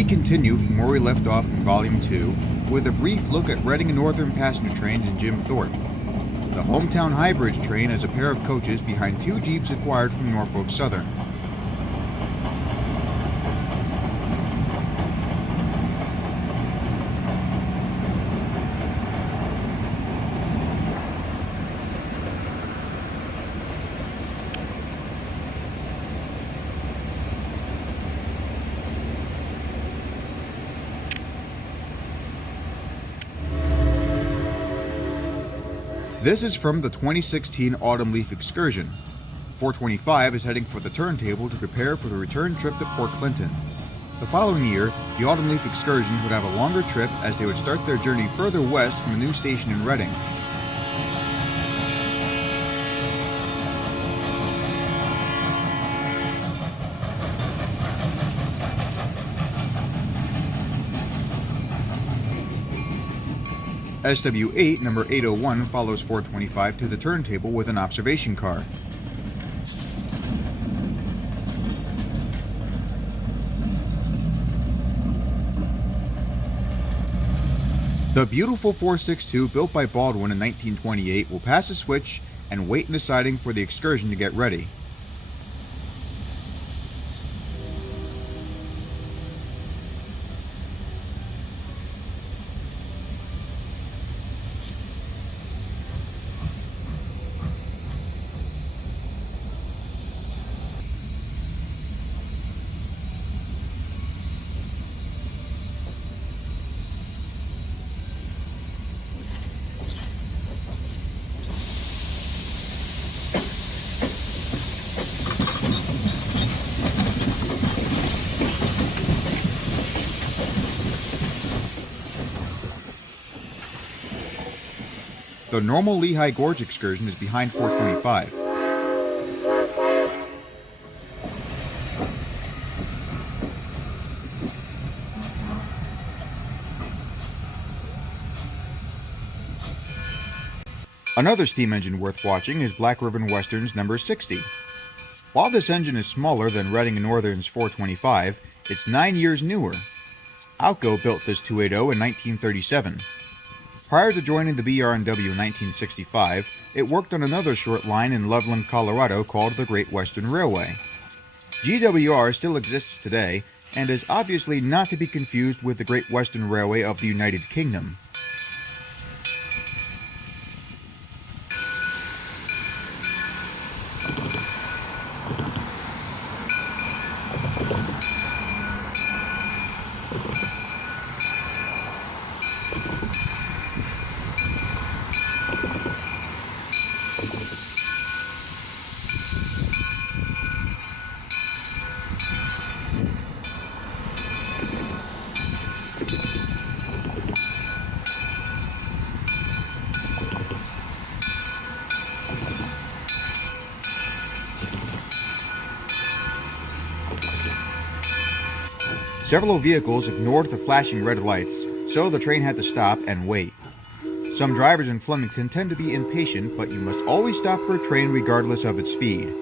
We continue from where we left off in Volume 2 with a brief look at Reading and Northern passenger trains in Jim Thorpe. The hometown High Bridge train has a pair of coaches behind two Jeeps acquired from Norfolk Southern. This is from the 2016 Autumn Leaf Excursion. 425 is heading for the turntable to prepare for the return trip to Port Clinton. The following year, the Autumn Leaf Excursions would have a longer trip as they would start their journey further west from a new station in Reading. SW8 number 801 follows 425 to the turntable with an observation car. The beautiful 462 built by Baldwin in 1928 will pass a switch and wait in the siding for the excursion to get ready. The normal Lehigh Gorge excursion is behind 425. Another steam engine worth watching is Black Ribbon Western's number 60. While this engine is smaller than Reading and Northern's 425, it's 9 years newer. Outgo built this 280 in 1937. Prior to joining the BR&W in 1965, it worked on another short line in Loveland, Colorado called the Great Western Railway. GWR still exists today and is obviously not to be confused with the Great Western Railway of the United Kingdom. Several vehicles ignored the flashing red lights, so the train had to stop and wait. Some drivers in Flemington tend to be impatient, but you must always stop for a train regardless of its speed.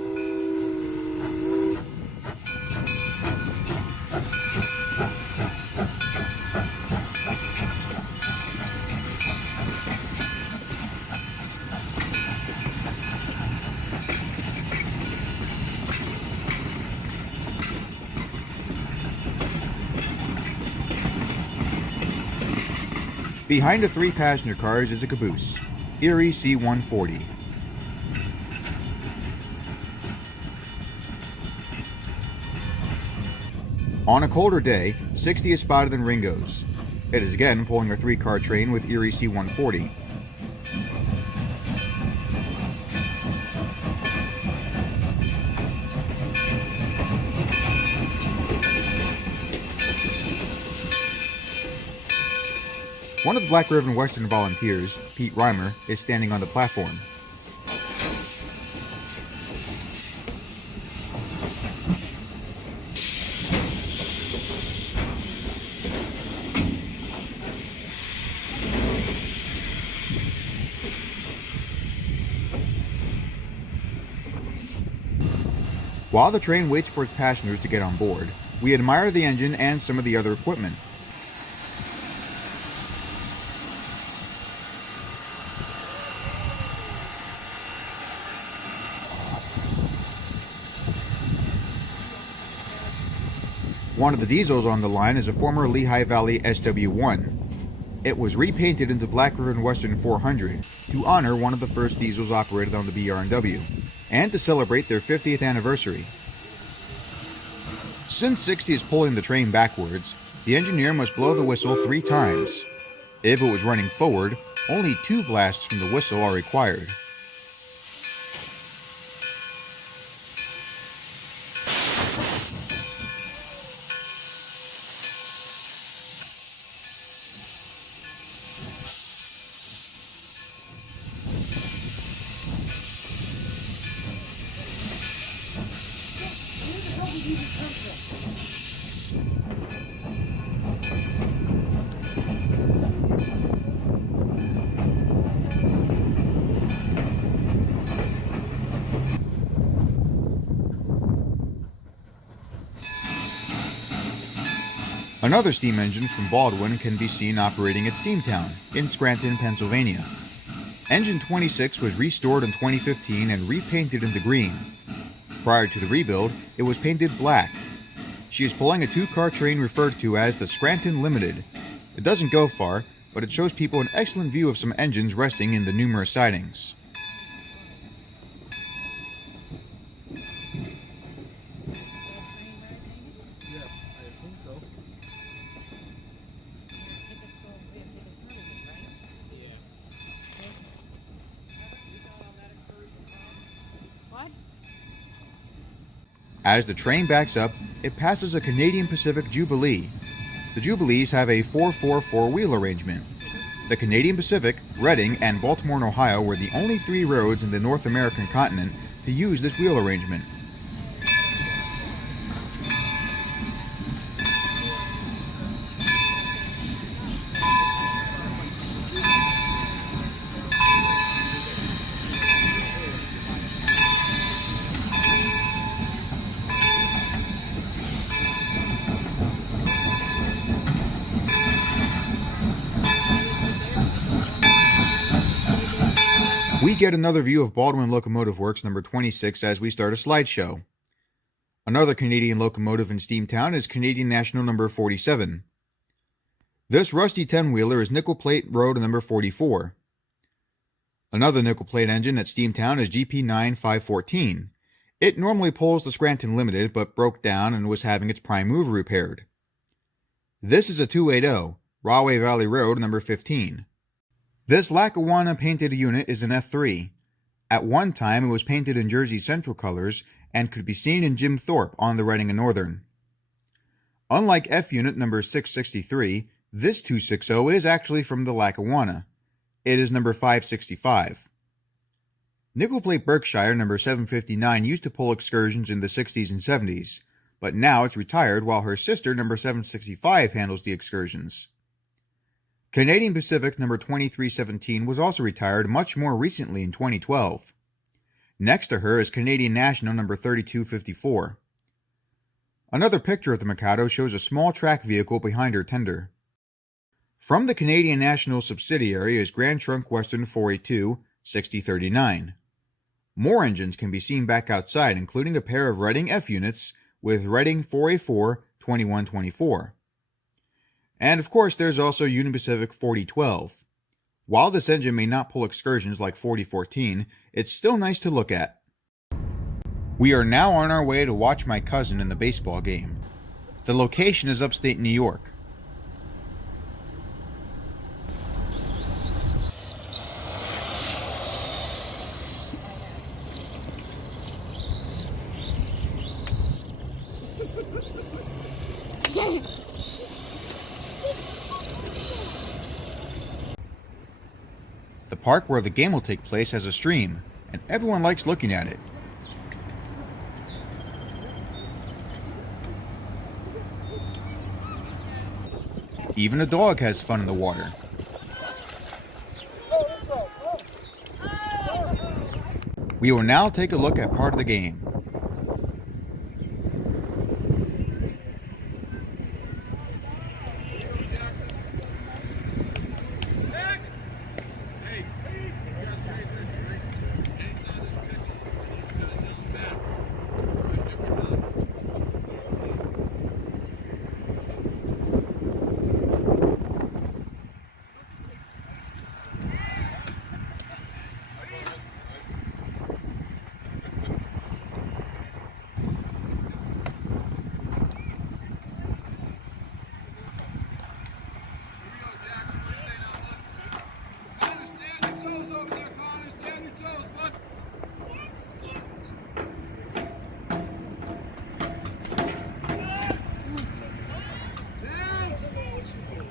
Behind the three passenger cars is a caboose, Erie C-140. On a colder day, 60 is spotted in Ringo's. It is again pulling a three-car train with Erie C-140. One of the Black Ribbon Western volunteers, Pete Reimer, is standing on the platform. While the train waits for its passengers to get on board, We admire the engine and some of the other equipment. One of the diesels on the line is a former Lehigh Valley SW1. It was repainted into Black River Western 400 to honor one of the first diesels operated on the BR&W, and to celebrate their 50th anniversary. Since 60 is pulling the train backwards, the engineer must blow the whistle 3 times. If it was running forward, only 2 blasts from the whistle are required. Another steam engine from Baldwin can be seen operating at Steamtown in Scranton, Pennsylvania. Engine 26 was restored in 2015 and repainted into green. Prior to the rebuild, it was painted black. She is pulling a 2-car train referred to as the Scranton Limited. It doesn't go far, but it shows people an excellent view of some engines resting in the numerous sidings. As the train backs up, it passes a Canadian Pacific Jubilee. The Jubilees have a 4-4-4 wheel arrangement. The Canadian Pacific, Reading, and Baltimore and Ohio were the only 3 roads in the North American continent to use this wheel arrangement. We get another view of Baldwin Locomotive Works number 26 as we start a slideshow. Another Canadian locomotive in Steamtown is Canadian National number 47. This rusty 10-wheeler is nickel plate road number 44. Another nickel plate engine at Steamtown is GP9 514. It normally pulls the Scranton Limited but broke down and was having its prime mover repaired. This is a 280, Rahway Valley Road number 15. This Lackawanna painted unit is an F3. At one time it was painted in Jersey Central colors and could be seen in Jim Thorpe on the Reading and Northern. Unlike F unit number 663, this 260 is actually from the Lackawanna. It is number 565. Nickel plate Berkshire number 759 used to pull excursions in the 60s and 70s, but now it's retired while her sister number 765 handles the excursions. Canadian Pacific number 2317 was also retired much more recently in 2012. Next to her is Canadian National number 3254. Another picture of the Mikado shows a small track vehicle behind her tender. From the Canadian National subsidiary is Grand Trunk Western 482 6039. More engines can be seen back outside, including a pair of Reading F units with Reading 4A4 2124. And of course, there's also Union Pacific 4012. While this engine may not pull excursions like 4014, it's still nice to look at. We are now on our way to watch my cousin in the baseball game. The location is upstate New York. The park where the game will take place has a stream, and everyone likes looking at it. Even a dog has fun in the water. We will now take a look at part of the game.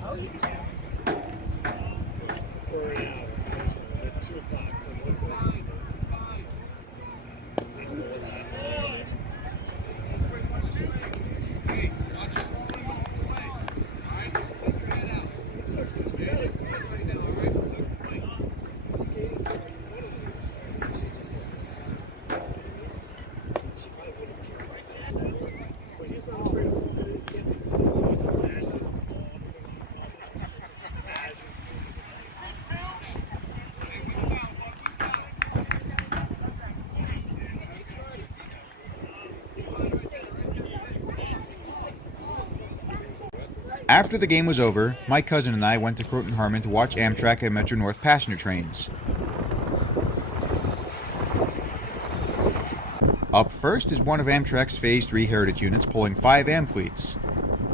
For an hour. At 2 o'clock. So what's happening? It sucks because we got it. Skating. She probably would have killed right now. But he's not afraid of it. He can't be. So he's smashing the ball. Smash. After the game was over, my cousin and I went to Croton Harmon to watch Amtrak and Metro North passenger trains. Up first is one of Amtrak's Phase 3 Heritage units pulling 5 Am fleets.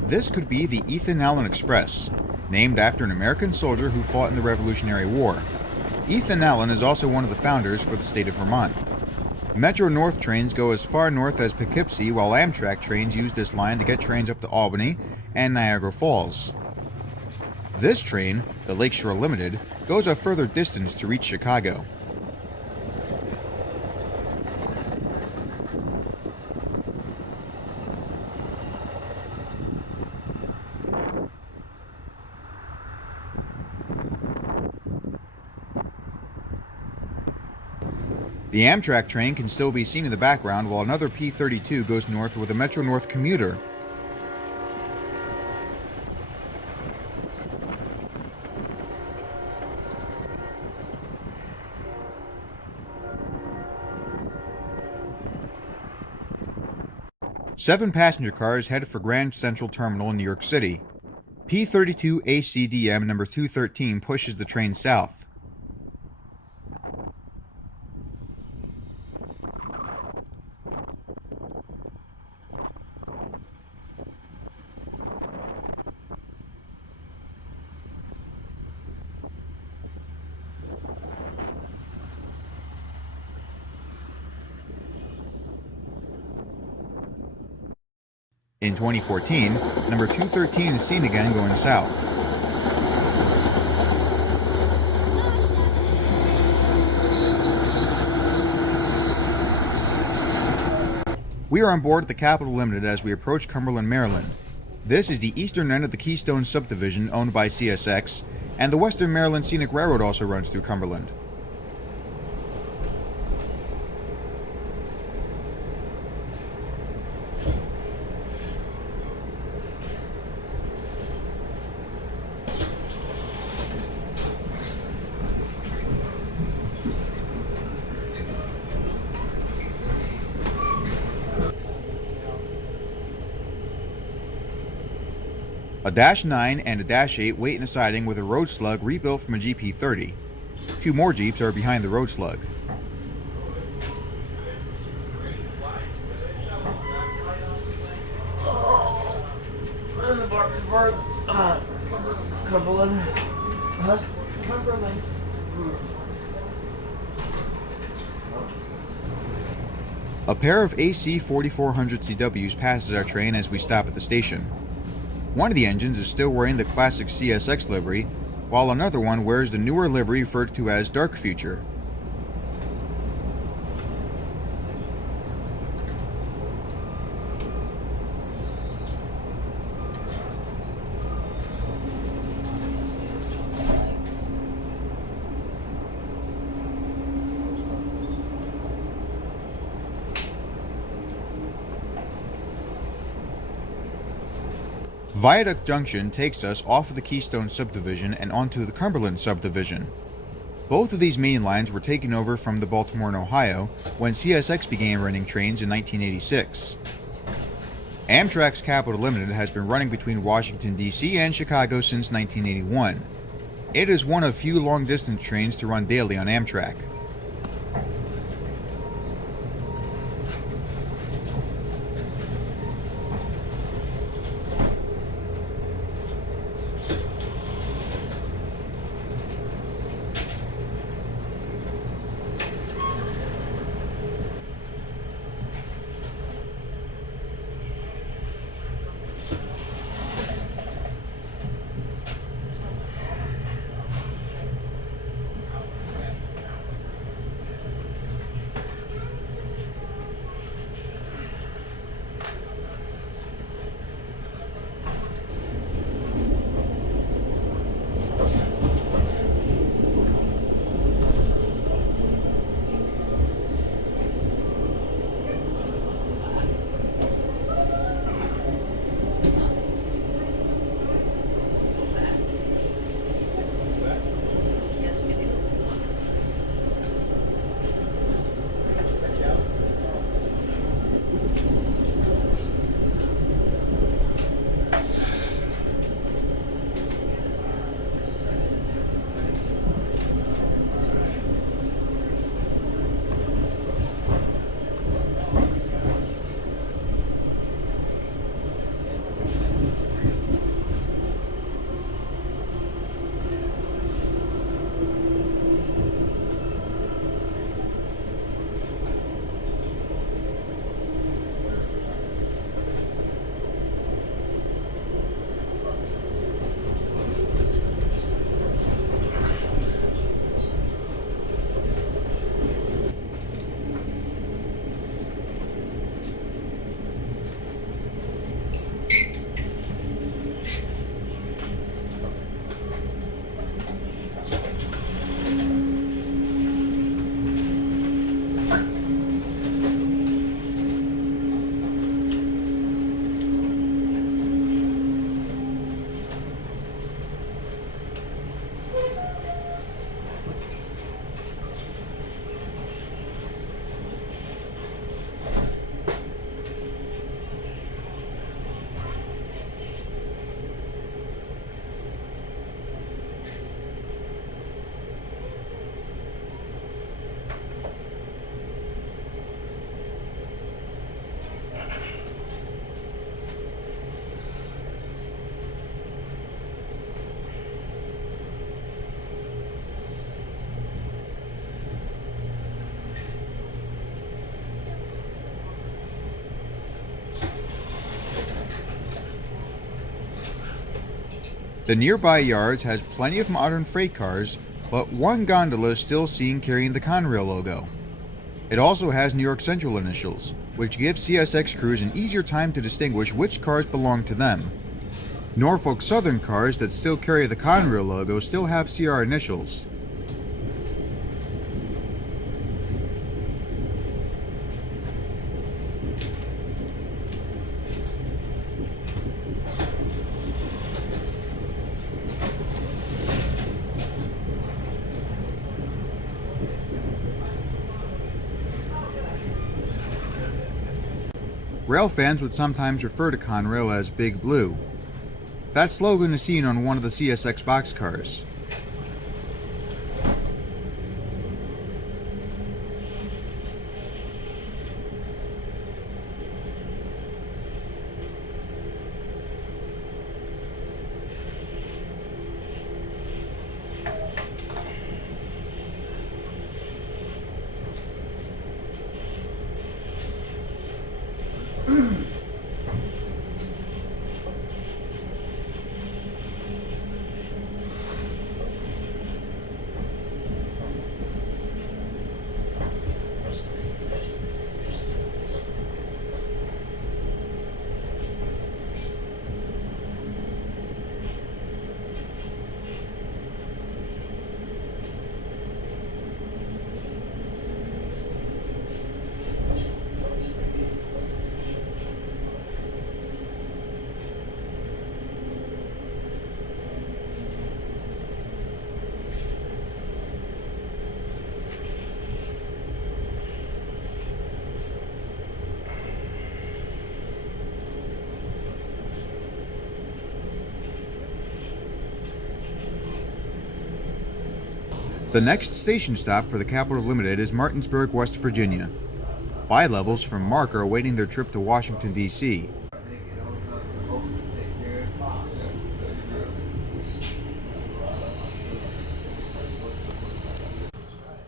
This could be the Ethan Allen Express, named after an American soldier who fought in the Revolutionary War. Ethan Allen is also one of the founders for the state of Vermont. Metro North trains go as far north as Poughkeepsie, while Amtrak trains use this line to get trains up to Albany and Niagara Falls. This train, the Lakeshore Limited, goes a further distance to reach Chicago. The Amtrak train can still be seen in the background while another P-32 goes north with a Metro North commuter. Seven passenger cars headed for Grand Central Terminal in New York City. P-32 ACDM number 213 pushes the train south. In 2014, number 213 is seen again going south. We are on board the Capitol Limited as we approach Cumberland, Maryland. This is the eastern end of the Keystone subdivision owned by CSX, and the Western Maryland Scenic Railroad also runs through Cumberland. A Dash 9 and a Dash 8 wait in a siding with a road slug rebuilt from a GP30. 2 more Jeeps are behind the road slug. Cumberland. Cumberland. A pair of AC 4400 CWs passes our train as we stop at the station. One of the engines is still wearing the classic CSX livery, while another one wears the newer livery referred to as Dark Future. Viaduct Junction takes us off of the Keystone subdivision and onto the Cumberland subdivision. Both of these main lines were taken over from the Baltimore and Ohio when CSX began running trains in 1986. Amtrak's Capitol Limited has been running between Washington, D.C. and Chicago since 1981. It is one of few long-distance trains to run daily on Amtrak. The nearby yards has plenty of modern freight cars, but one gondola is still seen carrying the Conrail logo. It also has New York Central initials, which gives CSX crews an easier time to distinguish which cars belong to them. Norfolk Southern cars that still carry the Conrail logo still have CR initials. Rail fans would sometimes refer to Conrail as Big Blue. That slogan is seen on one of the CSX boxcars. The next station stop for the Capital Limited is Martinsburg, West Virginia. Bi-levels from Mark are awaiting their trip to Washington, D.C.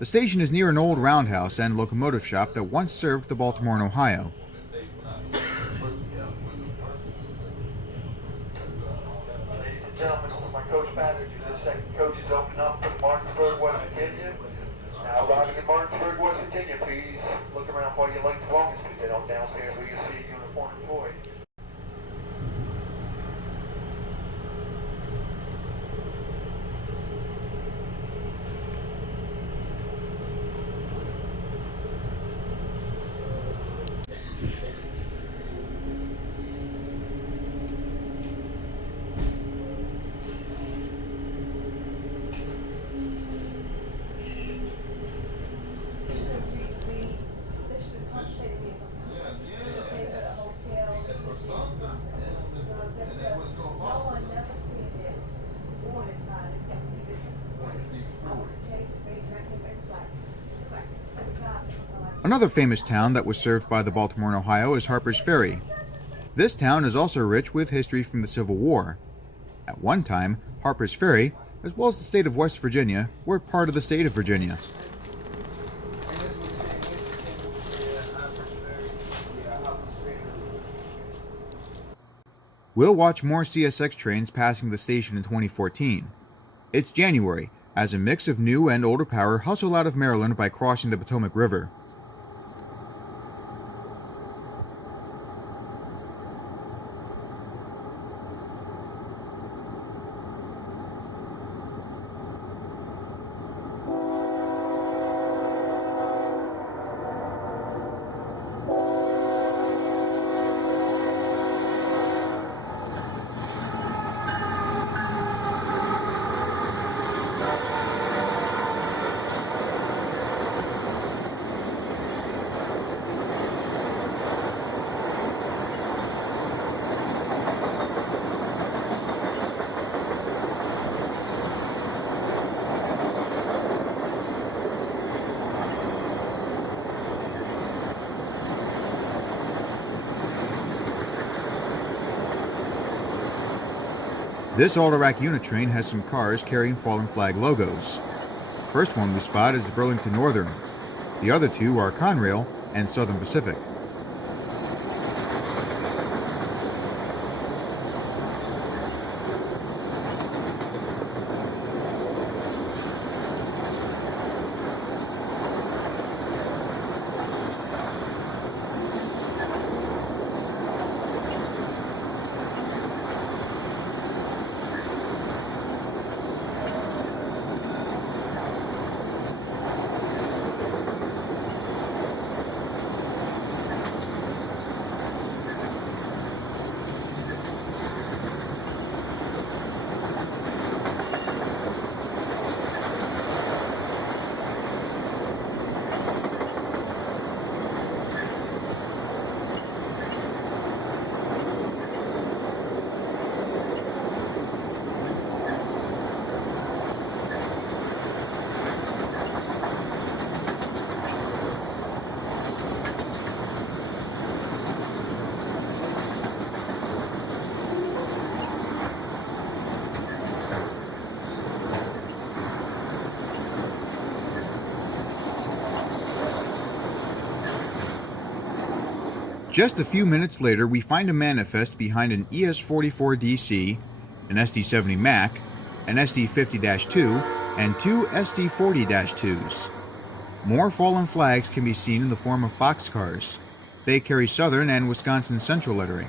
The station is near an old roundhouse and locomotive shop that once served the Baltimore and Ohio. Ladies and gentlemen, this is my coach Patrick. The second coach is opening up in Martinsburg, West Virginia. Now arriving in Martinsburg, West Virginia, please look around for your late belongings because they don't downstairs where you see a uniformed employee. Another famous town that was served by the Baltimore and Ohio is Harper's Ferry. This town is also rich with history from the Civil War. At one time, Harper's Ferry, as well as the state of West Virginia, were part of the state of Virginia. We'll watch more CSX trains passing the station in 2014. It's January, as a mix of new and older power hustle out of Maryland by crossing the Potomac River. This Outrage unit train has some cars carrying fallen flag logos. The first one we spot is the Burlington Northern. The other two are Conrail and Southern Pacific. Just a few minutes later, we find a manifest behind an ES44DC, an SD70 Mac, an SD50-2, and two SD40-2s. More fallen flags can be seen in the form of boxcars. They carry Southern and Wisconsin Central lettering.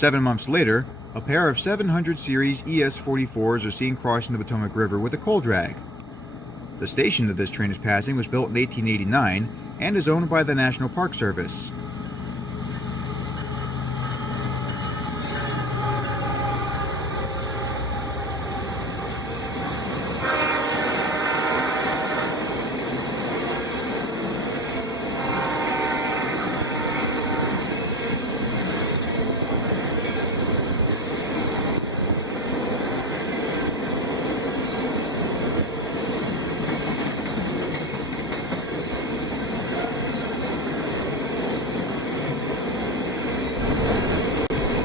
Seven months later, a pair of 700 series ES44s are seen crossing the Potomac River with a coal drag. The station that this train is passing was built in 1889 and is owned by the National Park Service.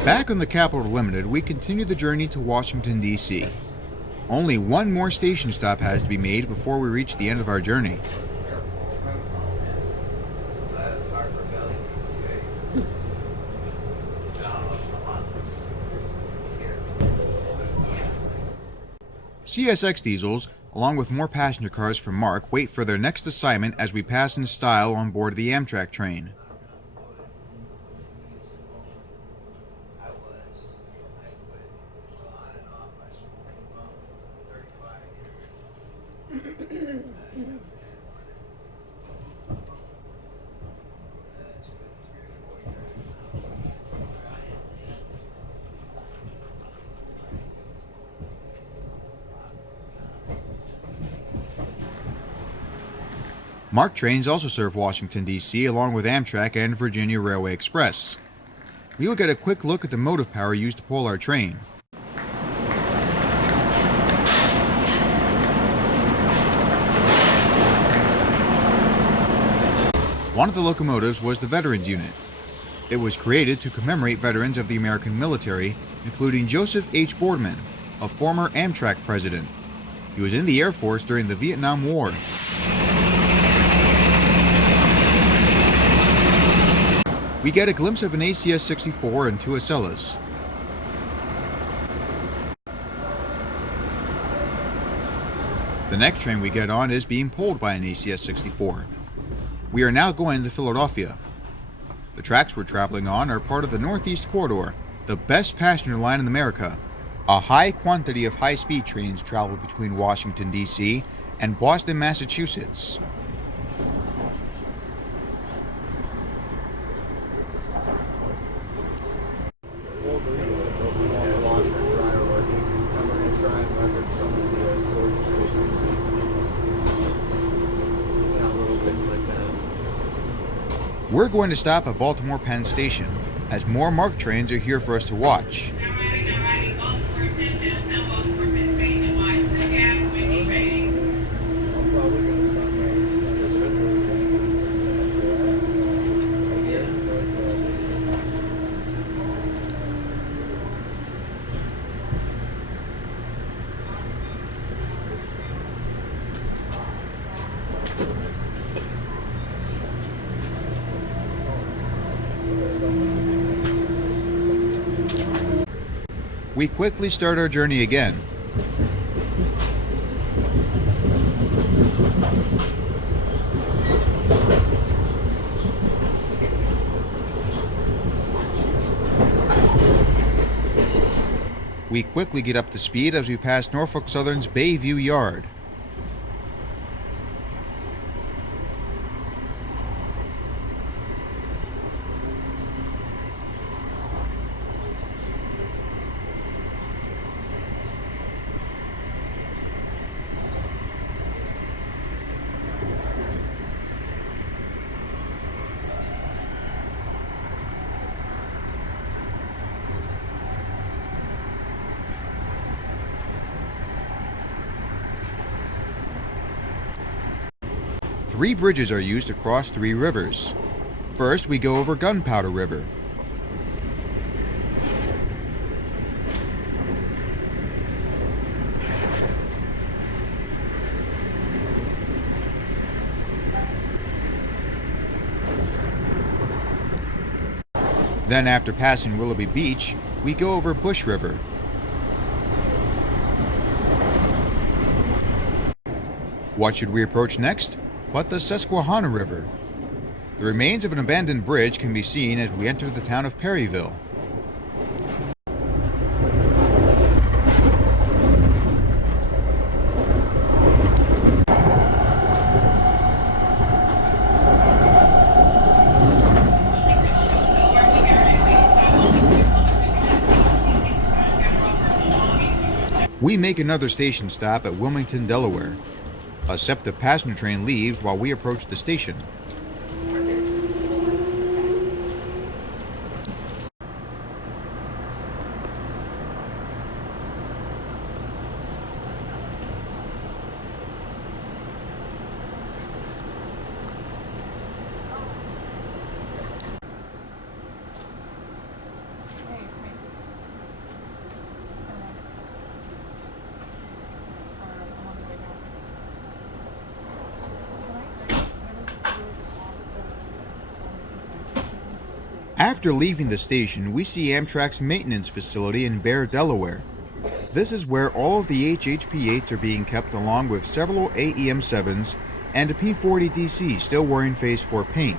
Back on the Capital Limited, we continue the journey to Washington, D.C. Only one more station stop has to be made before we reach the end of our journey. CSX diesels, along with more passenger cars from Mark, wait for their next assignment as we pass in style on board the Amtrak train. Mark trains also serve Washington, D.C. along with Amtrak and Virginia Railway Express. We will get a quick look at the motive power used to pull our train. One of the locomotives was the Veterans Unit. It was created to commemorate veterans of the American military, including Joseph H. Boardman, a former Amtrak president. He was in the Air Force during the Vietnam War. We get a glimpse of an ACS-64 and two Acellas. The next train we get on is being pulled by an ACS-64. We are now going to Philadelphia. The tracks we're traveling on are part of the Northeast Corridor, the best passenger line in America. A high quantity of high-speed trains travel between Washington, D.C. and Boston, Massachusetts. We're going to stop at Baltimore Penn Station, as more MARC trains are here for us to watch. We quickly start our journey again. We quickly get up to speed as we pass Norfolk Southern's Bayview Yard. Three bridges are used to cross three rivers. First, we go over Gunpowder River. Then, after passing Willoughby Beach, we go over Bush River. What should we approach next but the Susquehanna River? The remains of an abandoned bridge can be seen as we enter the town of Perryville. We make another station stop at Wilmington, Delaware. A SEPTA passenger train leaves while we approach the station. After leaving the station, we see Amtrak's maintenance facility in Bear, Delaware. This is where all of the HHP-8s are being kept, along with several AEM-7s and a P-40DC still wearing Phase 4 paint.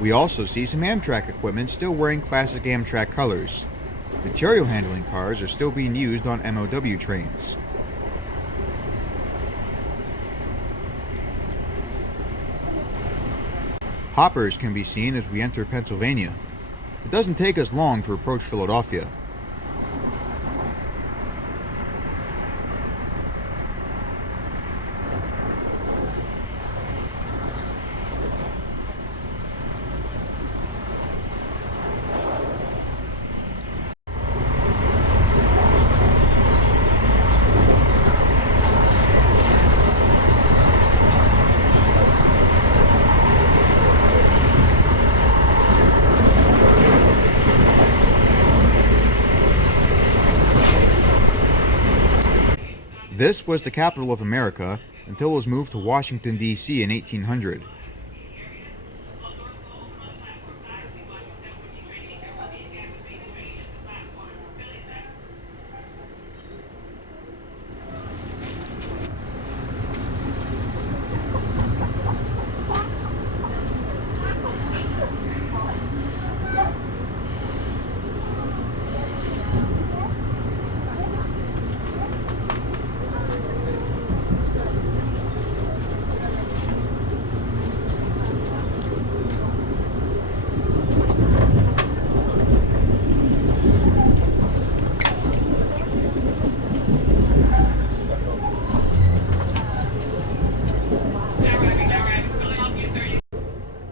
We also see some Amtrak equipment still wearing classic Amtrak colors. Material handling cars are still being used on MOW trains. Hoppers can be seen as we enter Pennsylvania. It doesn't take us long to approach Philadelphia. This was the capital of America until it was moved to Washington, D.C. in 1800.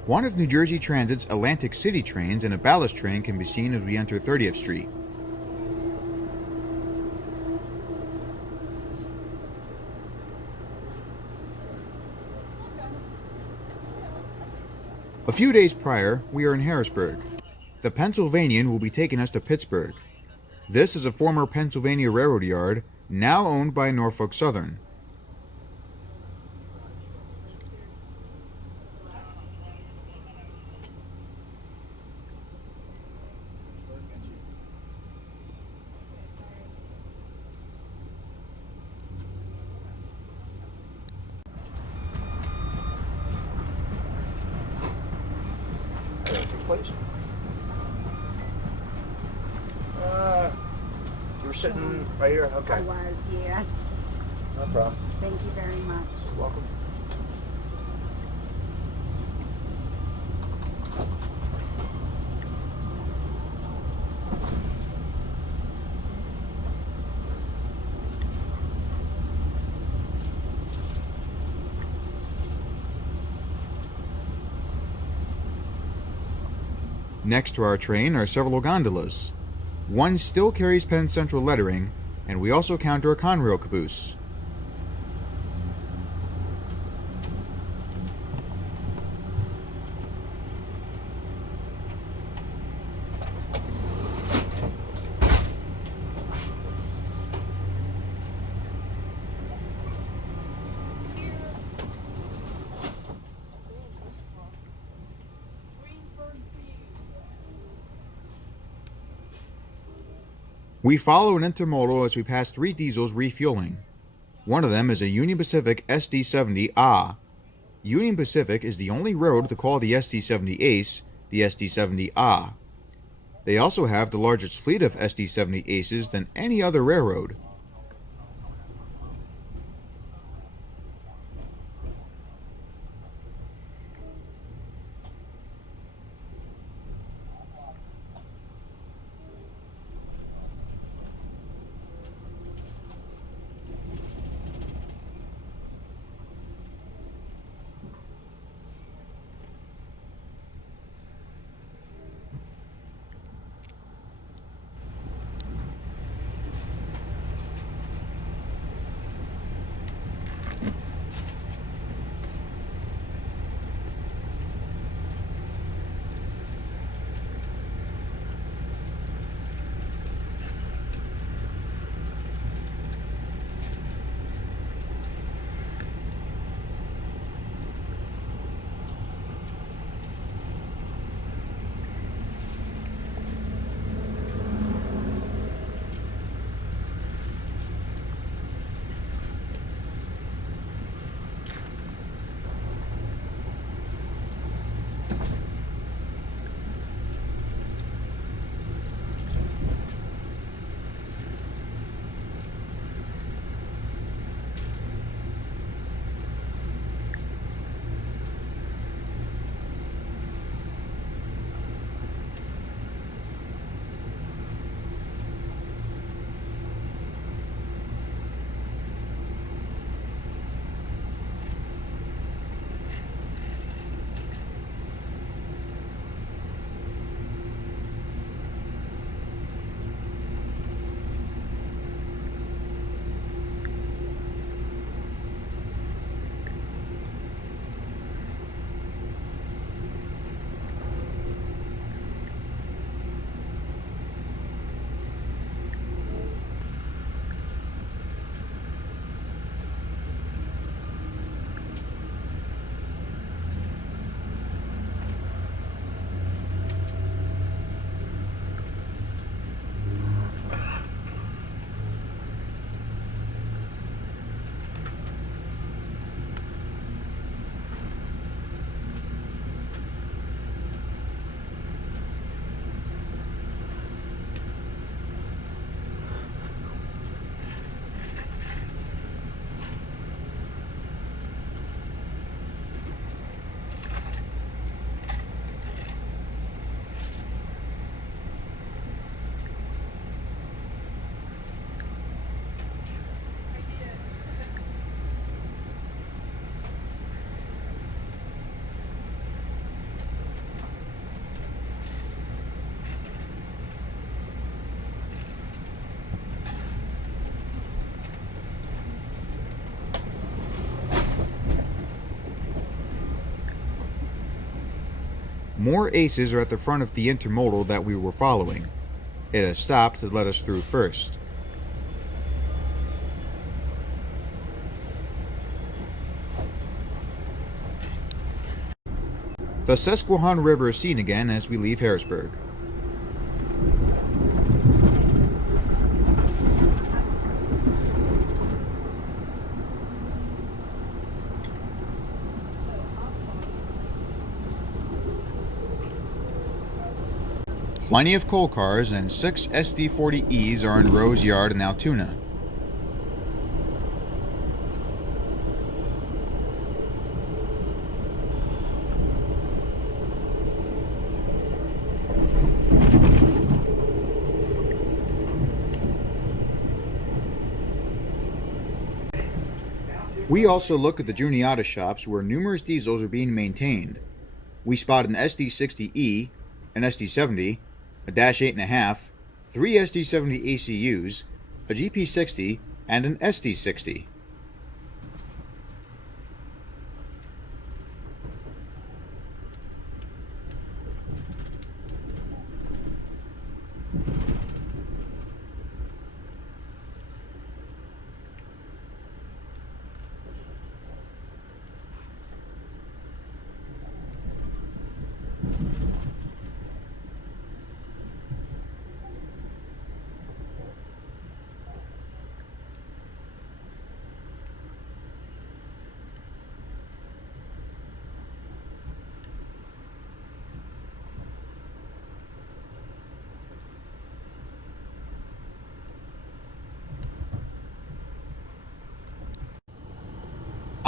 One of New Jersey Transit's Atlantic City trains and a ballast train can be seen as we enter 30th Street. A few days prior, we are in Harrisburg. The Pennsylvanian will be taking us to Pittsburgh. This is a former Pennsylvania Railroad yard, now owned by Norfolk Southern. Please. You were sitting right here? Okay. I was, yeah. No problem. Thank you very much. You're welcome. Next to our train are several gondolas. One still carries Penn Central lettering, and we also counter a Conrail caboose. We follow an intermodal as we pass 3 diesels refueling. One of them is a Union Pacific SD70A. Union Pacific is the only railroad to call the SD70 Ace the SD70A. They also have the largest fleet of SD70 Aces than any other railroad. More aces are at the front of the intermodal that we were following. It has stopped to let us through first. The Susquehanna River is seen again as we leave Harrisburg. Plenty of coal cars and 6 SD40Es are in Rose Yard in Altoona. We also look at the Juniata shops where numerous diesels are being maintained. We spot an SD60E, an SD70, a Dash 8.5, 3 SD70 ACUs, a GP60, and an SD60.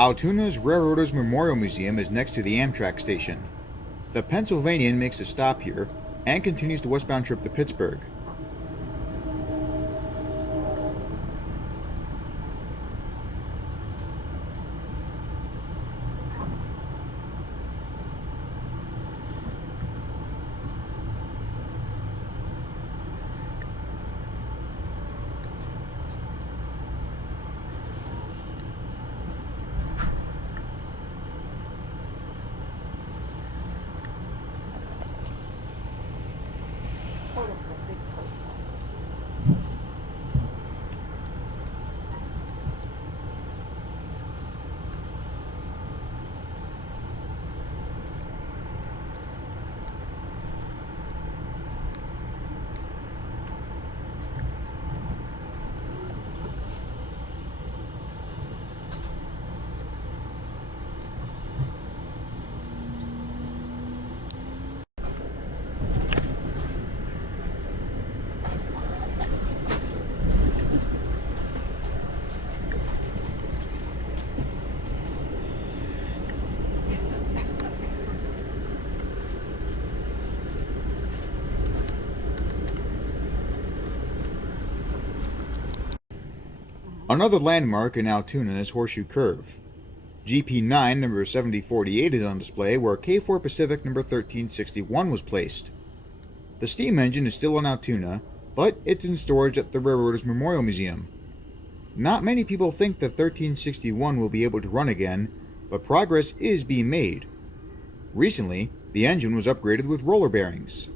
Altoona's Railroaders Memorial Museum is next to the Amtrak station. The Pennsylvanian makes a stop here and continues the westbound trip to Pittsburgh. Another landmark in Altoona is Horseshoe Curve. GP9 number 7048 is on display where K4 Pacific number 1361 was placed. The steam engine is still in Altoona, but it's in storage at the Railroaders Memorial Museum. Not many people think that 1361 will be able to run again, but progress is being made. Recently, the engine was upgraded with roller bearings.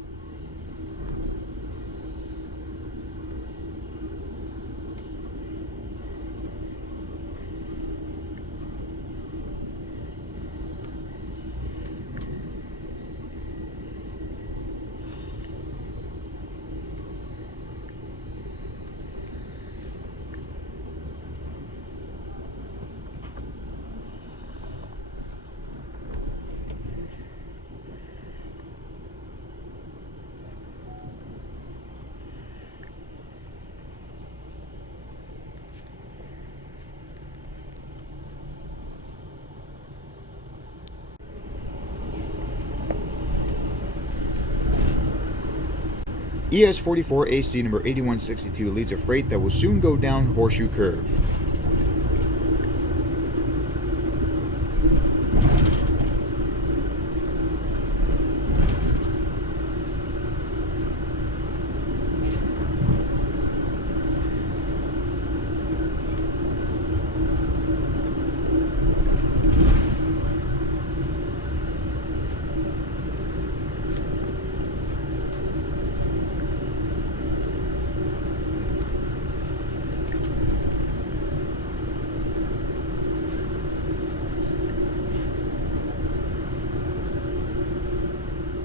ES44AC number 8162 leads a freight that will soon go down Horseshoe Curve.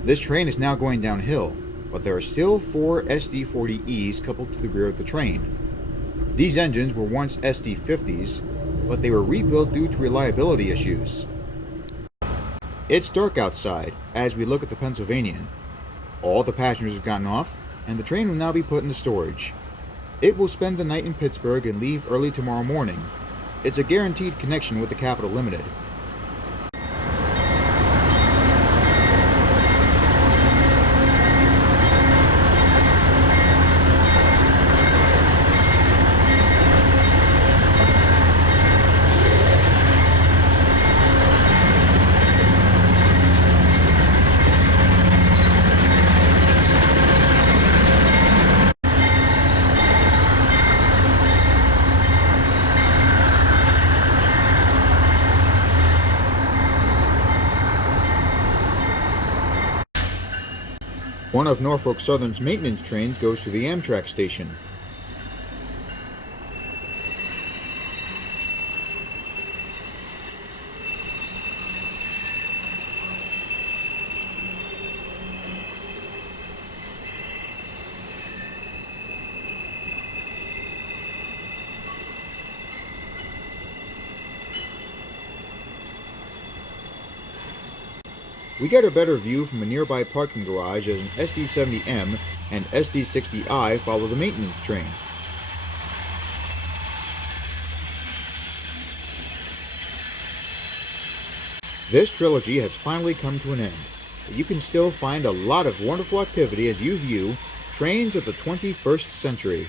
This train is now going downhill, but there are still 4 SD40Es coupled to the rear of the train. These engines were once SD50s, but they were rebuilt due to reliability issues. It's dark outside as we look at the Pennsylvanian. All the passengers have gotten off, and the train will now be put into storage. It will spend the night in Pittsburgh and leave early tomorrow morning. It's a guaranteed connection with the Capital Limited. One of Norfolk Southern's maintenance trains goes to the Amtrak station. We get a better view from a nearby parking garage as an SD70M and SD60I follow the maintenance train. This trilogy has finally come to an end, but you can still find a lot of wonderful activity as you view trains of the 21st century.